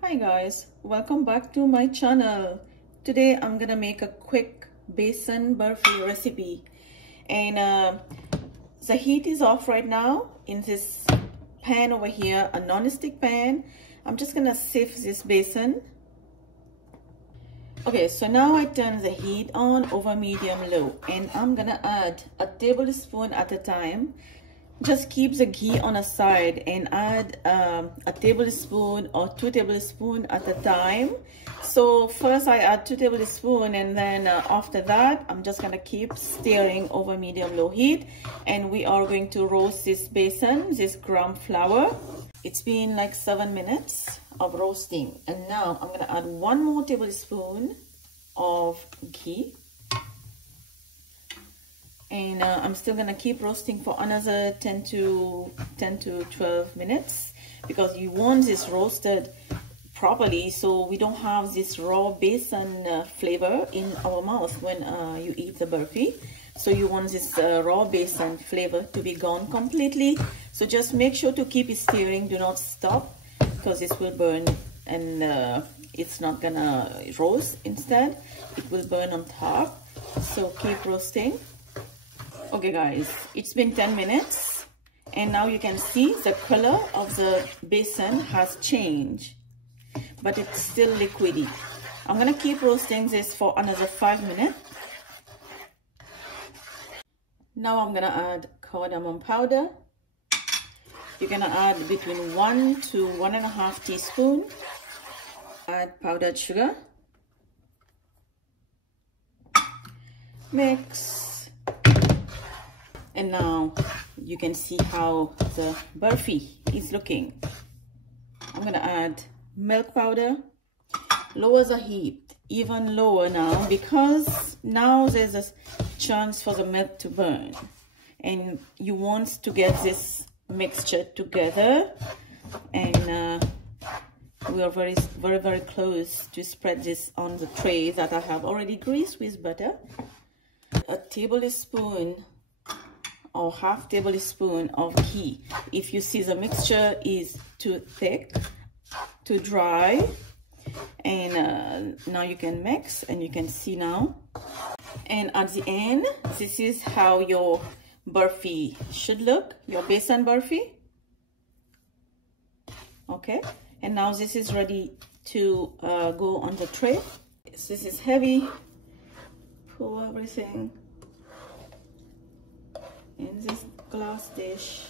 Hi guys, welcome back to my channel. Today I'm gonna make a quick besan barfi recipe, and the heat is off right now in this pan over here, a non-stick pan. I'm just gonna sift this besan. Okay, so now I turn the heat on over medium low, and I'm gonna add a tablespoon at a time. Just keep the ghee on a side and add a tablespoon or 2 tablespoons at a time. So first I add 2 tablespoons, and then after that I'm just gonna keep stirring over medium low heat, and we are going to roast this besan, this gram flour. It's been like 7 minutes of roasting, and now I'm gonna add 1 more tablespoon of ghee. And I'm still gonna keep roasting for another 10 to 12 minutes, because you want this roasted properly so we don't have this raw besan flavor in our mouth when you eat the barfi. So you want this raw besan flavor to be gone completely. So just make sure to keep stirring, do not stop, because this will burn, and it's not gonna roast. Instead it will burn on top, so keep roasting. Okay guys, it's been 10 minutes, and now you can see the color of the besan has changed, but it's still liquidy. I'm gonna keep roasting this for another 5 minutes. Now I'm gonna add cardamom powder. You're gonna add between 1 to 1.5 teaspoons. Add powdered sugar. Mix. And now you can see how the barfi is looking. I'm gonna add milk powder. Lower the heat even lower now, because now there's a chance for the milk to burn, and you want to get this mixture together. And we are very close to spread this on the tray that I have already greased with butter. A tablespoon or half tablespoon of ghee. If you see the mixture is too thick, too dry, and now you can mix, and you can see now. And at the end, this is how your barfi should look, your besan barfi. Okay, and now this is ready to go on the tray. This is heavy. Pour everything in this glass dish.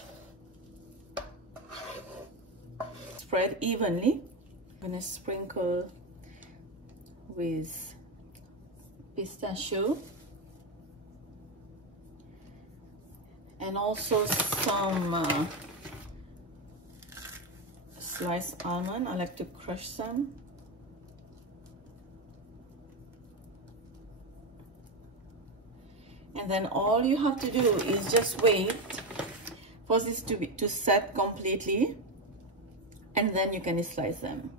Spread evenly. I'm gonna sprinkle with pistachio and also some sliced almond. I like to crush some. And then all you have to do is just wait for this to set completely, and then you can slice them.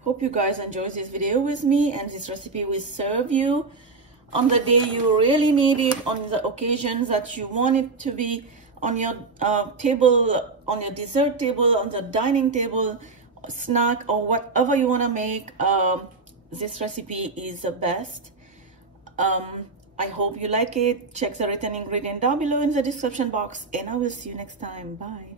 Hope you guys enjoy this video with me, and this recipe will serve you on the day you really need it, on the occasions that you want it to be on your table, on your dessert table, on the dining table, snack, or whatever you want to make. This recipe is the best. I hope you like it. Check the written ingredient down below in the description box, and I will see you next time. Bye.